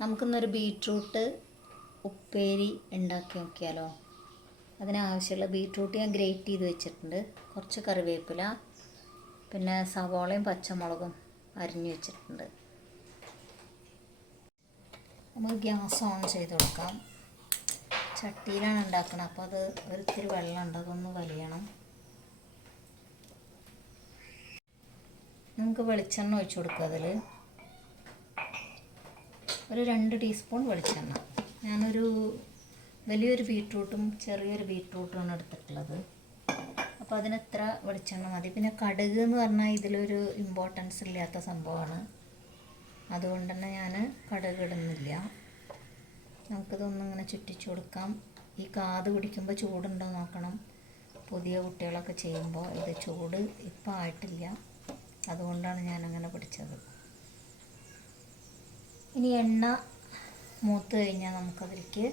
നമുക്കിന്നൊരു ബീട്രൂട്ട് ഉപ്പേരി ഉണ്ടാക്കി നോക്കിയാലോ. അതിനാവശ്യമുള്ള ബീട്രൂട്ട് ഞാൻ ഗ്രേറ്റ് ചെയ്ത് വെച്ചിട്ടുണ്ട്, കുറച്ച് കറിവേപ്പില, പിന്നെ സവാളയും പച്ചമുളകും അരിഞ്ഞു വെച്ചിട്ടുണ്ട്. നമുക്ക് ഗ്യാസ് ഓൺ ചെയ്ത് കൊടുക്കാം. ചട്ടിയിലാണ് ഉണ്ടാക്കണം, അപ്പോൾ അത് ഒരിത്തിരി വെള്ളമുണ്ട്, അതൊന്ന് വലിയണം. നമുക്ക് വെളിച്ചെണ്ണ ഒഴിച്ച് കൊടുക്കുക. അതിൽ ഒരു 2 ടീസ്പൂൺ വെളിച്ചെണ്ണ. ഞാനൊരു വലിയൊരു ബീട്രൂട്ടും ചെറിയൊരു ബീട്രൂട്ടുമാണ് എടുത്തിട്ടുള്ളത്, അപ്പോൾ അതിനെത്ര വെളിച്ചെണ്ണ മതി. പിന്നെ കടുക് എന്ന് പറഞ്ഞാൽ ഇതിലൊരു ഇമ്പോർട്ടൻസ് ഇല്ലാത്ത സംഭവമാണ്, അതുകൊണ്ട് തന്നെ ഞാൻ കടുക് ഇടുന്നില്ല. നമുക്കിതൊന്നും ഇങ്ങനെ ചുറ്റിച്ചു കൊടുക്കാം. ഈ കാത് പിടിക്കുമ്പോൾ ചൂടുണ്ടോ നോക്കണം. പുതിയ കുട്ടികളൊക്കെ ചെയ്യുമ്പോൾ ഇത് ചൂട് ഇപ്പം ആയിട്ടില്ല, അതുകൊണ്ടാണ് ഞാനങ്ങനെ പിടിച്ചത്. ഇനി എണ്ണ മൂത്ത് കഴിഞ്ഞാൽ നമുക്കതിലേക്ക്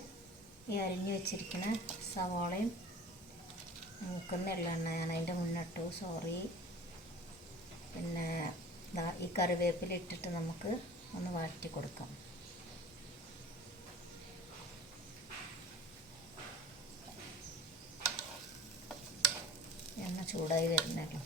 ഈ അരിഞ്ഞു വെച്ചിരിക്കുന്ന സവാളയും, മൂക്കുന്നില്ല എണ്ണ ഞാൻ അതിൻ്റെ മുന്നിട്ടു, സോറി. പിന്നെ ഈ കറിവേപ്പില ഇട്ടിട്ട് നമുക്ക് ഒന്ന് വഴറ്റി കൊടുക്കാം. എണ്ണ ചൂടായി വരുന്നല്ലോ.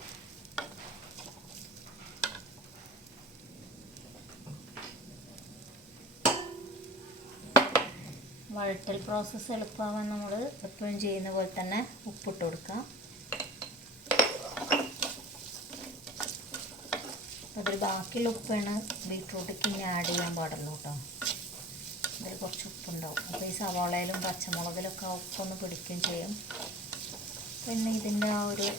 വഴറ്റൽ പ്രോസസ്സ് എളുപ്പമാവാൻ നമ്മൾ എപ്പോഴും ചെയ്യുന്ന പോലെ തന്നെ ഉപ്പിട്ട് കൊടുക്കാം. അതിൽ ബാക്കിയുള്ള ഉപ്പാണ് ബീട്രൂട്ടിക്ക് ഇനി ആഡ് ചെയ്യാൻ പാടുള്ളൂ കേട്ടോ. അതിൽ കുറച്ച് ഉപ്പുണ്ടാവും, അപ്പോൾ ഈ സവാളയിലും പച്ചമുളകിലൊക്കെ ആ ഉപ്പൊന്ന് പിടിക്കുകയും ചെയ്യും. പിന്നെ ഇതിൻ്റെ ആ ഒരു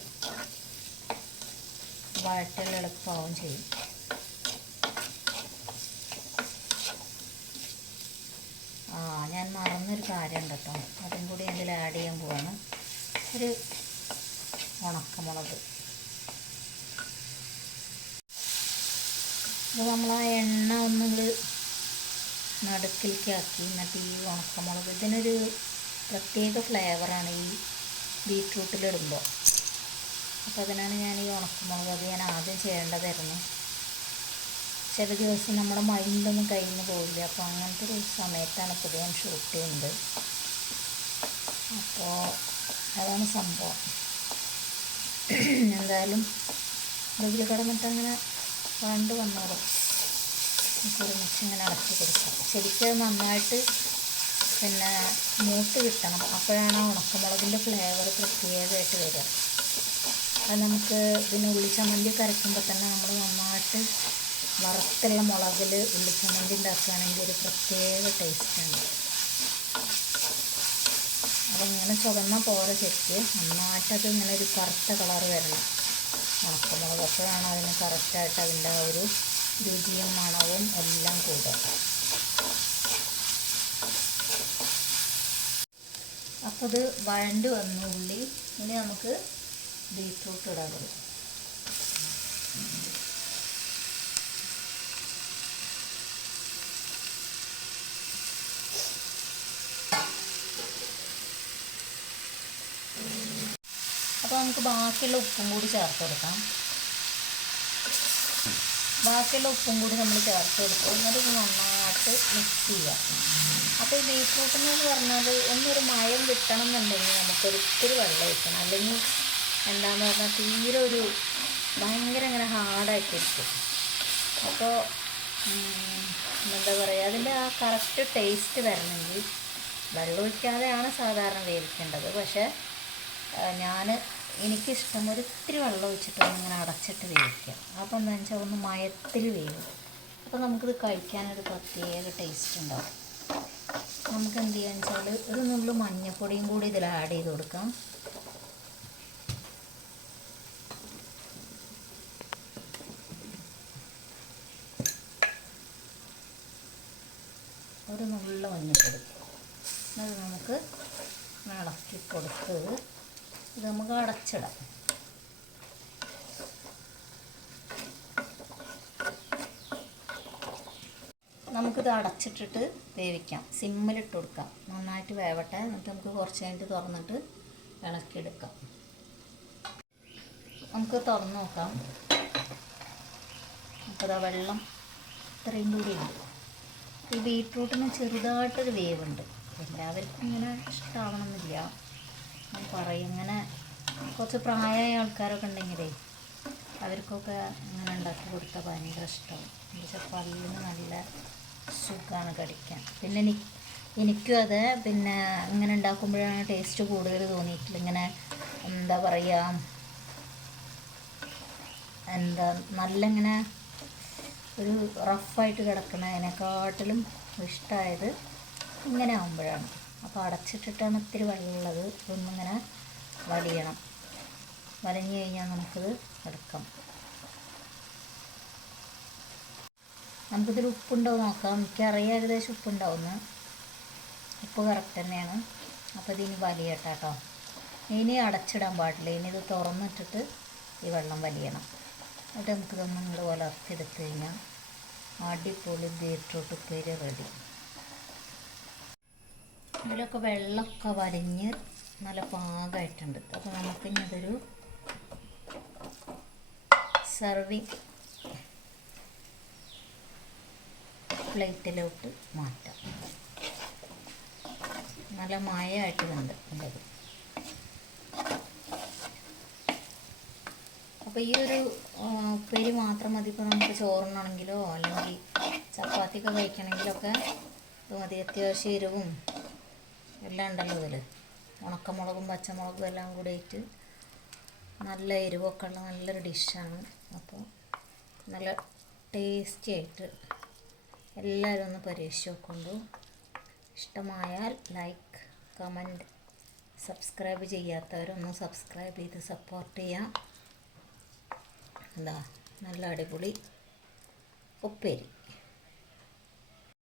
വഴറ്റൽ എളുപ്പമാവുകയും ചെയ്യും. ഞാൻ മറന്നൊരു കാര്യമുണ്ട് കേട്ടോ, അതും കൂടി അതിൽ ആഡ് ചെയ്യാൻ പോവാണ്. ഒരു ഉണക്കമുളക്. ഇത് നമ്മൾ ആ എണ്ണ ഒന്നുകൂടി നടുക്കിലേക്കാക്കി, എന്നിട്ട് ഈ ഉണക്കമുളക്, ഇതിനൊരു പ്രത്യേക ഫ്ലേവറാണ് ഈ ബീട്രൂട്ടിലിടുമ്പോൾ. അപ്പോൾ അതിനാണ് ഞാൻ ഈ ഉണക്കമുളക്, അത് ഞാൻ ആദ്യം ചെയ്യേണ്ടതായിരുന്നു. ചില ദിവസം നമ്മുടെ മൈൻഡൊന്നും കയ്യിൽ നിന്ന് പോവില്ല, അപ്പോൾ അങ്ങനത്തെ ഒരു സമയത്താണ് ഇപ്പോൾ ഞാൻ ഷൂട്ട് ചെയ്യുന്നത്. അപ്പോൾ അതാണ് സംഭവം. എന്തായാലും ഇതിൽ കിടന്നിട്ട് അങ്ങനെ വണ്ട് വന്നോളും. ഒരുമിച്ച് ഇങ്ങനെ അടച്ചു കൊടുക്കാം. ശരിക്കും നന്നായിട്ട് പിന്നെ മൂത്ത് കിട്ടണം, അപ്പോഴാണ് ആ ഉണക്കമുളകിൻ്റെ ഫ്ലേവർ പ്രത്യേകമായിട്ട് വരിക. അത് നമുക്ക് പിന്നെ ഉള്ളിച്ചമ്മന്തി അരയ്ക്കുമ്പോൾ തന്നെ നമ്മൾ നന്നായിട്ട് വറുത്തുള്ള മുളകിൽ ഉള്ളിച്ചമ്മന്തി ഉണ്ടാക്കുകയാണെങ്കിൽ ഒരു പ്രത്യേക ടേസ്റ്റാണ്. അതിങ്ങനെ ചുവന്ന പോലെ ശരിക്ക് നന്നായിട്ടത് ഇങ്ങനെ ഒരു കറുത്ത കളർ വരണം ഉണക്കമുളക്. അപ്പോഴാണ് അതിന് കറക്റ്റായിട്ട് അതിൻ്റെ ആ ഒരു രുചിയും മണവും എല്ലാം കൂടുക. അപ്പോൾ ഇത് വഴണ്ട് വന്നു ഉള്ളി. ഇനി നമുക്ക് ബീട്രൂട്ട് ഇടാൻ കൊടുക്കും. അപ്പോൾ നമുക്ക് ബാക്കിയുള്ള ഉപ്പും കൂടി ചേർത്ത് കൊടുക്കാം. ബാക്കിയുള്ള ഉപ്പും കൂടി നമ്മൾ ചേർത്ത് കൊടുക്കും. എന്നിട്ട് നന്നായിട്ട് മിക്സ് ചെയ്യാം. അപ്പോൾ ഈ ബീട്രൂട്ടിന് എന്ന് പറഞ്ഞാൽ ഒന്നൊരു മയം കിട്ടണം എന്നുണ്ടെങ്കിൽ നമുക്കൊരിത്തിരി വെള്ളം ഒഴിക്കണം, അല്ലെങ്കിൽ എന്താണെന്ന് പറഞ്ഞാൽ തീരെ ഒരു ഭയങ്കര ഇങ്ങനെ ഹാർഡായിട്ടിരിക്കും. അപ്പോൾ എന്താ പറയുക, അതിൻ്റെ ആ കറക്റ്റ് ടേസ്റ്റ് വരണമെങ്കിൽ വെള്ളം ഒഴിക്കാതെയാണ് സാധാരണ വേവിക്കേണ്ടത്. പക്ഷേ എനിക്കിഷ്ടം ഒരിത്തിരി വെള്ളം ഒഴിച്ചിട്ട് ഇങ്ങനെ അടച്ചിട്ട് വേവിക്കുക. അപ്പോൾ എന്താണെന്ന് വെച്ചാൽ ഒന്ന് മയത്തിൽ വേവും. അപ്പോൾ നമുക്കിത് കഴിക്കാനൊരു പ്രത്യേക ടേസ്റ്റ് ഉണ്ടാവും. നമുക്ക് എന്ത് ചെയ്യാന്ന് വെച്ചാൽ ഒരു നുള്ളു മഞ്ഞൾപ്പൊടിയും കൂടി ഇതിൽ ആഡ് ചെയ്ത് കൊടുക്കാം. ഒരു നുള്ള മഞ്ഞൾപ്പൊടി. അത് നമുക്ക് ഇളക്കി കൊടുത്ത് ഇത് നമുക്ക് അടച്ചിടാം. നമുക്കിത് അടച്ചിട്ടിട്ട് വേവിക്കാം. സിമ്മിലിട്ട് കൊടുക്കാം, നന്നായിട്ട് വേവട്ടെ. എന്നിട്ട് നമുക്ക് കുറച്ച് കഴിഞ്ഞിട്ട് തുറന്നിട്ട് ഇളക്കിയെടുക്കാം. നമുക്ക് തുറന്ന് നോക്കാം. നമുക്കത് വെള്ളം ഇത്രയും കൂടി ഉണ്ട്. ഈ ബീട്രൂട്ടിന് ചെറുതായിട്ടൊരു വേവുണ്ട്. എല്ലാവർക്കും ഇങ്ങനെ ഇഷ്ടമാവണമെന്നില്ല. ഞാൻ പറയും ഇങ്ങനെ കുറച്ച് പ്രായമായ ആൾക്കാരൊക്കെ ഉണ്ടെങ്കിലേ അവർക്കൊക്കെ ഇങ്ങനെ ഉണ്ടാക്കി കൊടുത്താൽ ഭയങ്കര ഇഷ്ടമാവും. എന്ന് വെച്ചാൽ പല്ലിന് നല്ല സുഖമാണ് കടിക്കാൻ. പിന്നെ എനിക്കും അതെ. പിന്നെ ഇങ്ങനെ ഉണ്ടാക്കുമ്പോഴാണ് ടേസ്റ്റ് കൂടുതൽ തോന്നിയിട്ടില്ല. ഇങ്ങനെ എന്താ പറയുക, നല്ല ഇങ്ങനെ ഒരു റഫായിട്ട് കിടക്കുന്നതിനെക്കാട്ടിലും ഇഷ്ടമായത് ഇങ്ങനെ ആകുമ്പോഴാണ്. അപ്പോൾ അടച്ചിട്ടിട്ടാണ് ഇത്തിരി വെള്ളമുള്ളത്. ഒന്നിങ്ങനെ വലിയണം. വലിഞ്ഞു കഴിഞ്ഞാൽ നമുക്കിത് എടുക്കാം. നമുക്കിതിൽ ഉപ്പുണ്ടോ നോക്കാം. എനിക്കറിയാം ഏകദേശം ഉപ്പുണ്ടാവുമെന്ന്. ഉപ്പ് കറക്റ്റ് തന്നെയാണ്. അപ്പോൾ ഇതിനി വലിയട്ടെ കേട്ടോ. ഇനി അടച്ചിടാൻ പാടില്ല. ഇനി ഇത് തുറന്നിട്ടിട്ട് ഈ വെള്ളം വലിയണം. എന്നിട്ട് നമുക്കിതൊന്നും ഇങ്ങനെ വളർത്തിയെടുത്ത് കഴിഞ്ഞാൽ അടിപൊളി ബീട്രൂട്ട് ഉപ്പേരി റെഡി. ഇതിലൊക്കെ വെള്ളമൊക്കെ വലിഞ്ഞ് നല്ല പാകമായിട്ടുണ്ട്. അപ്പോൾ നമുക്കിനി ഇതൊരു സർവിങ് പ്ലേറ്റിലോട്ട് മാറ്റാം. നല്ല മയമായിട്ട് ഉണ്ട് ഉള്ളത്. അപ്പോൾ ഈ ഒരു ഉപ്പേരി മാത്രം മതി. ഇപ്പോൾ നമുക്ക് ചോറിനാണെങ്കിലോ അല്ലെങ്കിൽ ചപ്പാത്തിയൊക്കെ കഴിക്കണമെങ്കിലൊക്കെ ഇത് മതി. അത്യാവശ്യം എരിവും എല്ലാം ഉണ്ടല്ലോ ഇതിൽ. ഉണക്കമുളകും പച്ചമുളകും എല്ലാം കൂടിയിട്ട് നല്ല എരിവൊക്കെ ഉള്ള നല്ലൊരു ഡിഷാണ്. അപ്പോൾ നല്ല ടേസ്റ്റി ആയിട്ട് എല്ലാവരും ഒന്ന് പരീക്ഷിച്ച് നോക്കുള്ളൂ. ഇഷ്ടമായാൽ ലൈക്ക്, കമൻറ്റ്, സബ്സ്ക്രൈബ് ചെയ്യാത്തവരൊന്ന് സബ്സ്ക്രൈബ് ചെയ്ത് സപ്പോർട്ട് ചെയ്യാം. എന്താ നല്ല അടിപൊളി ഉപ്പേരി.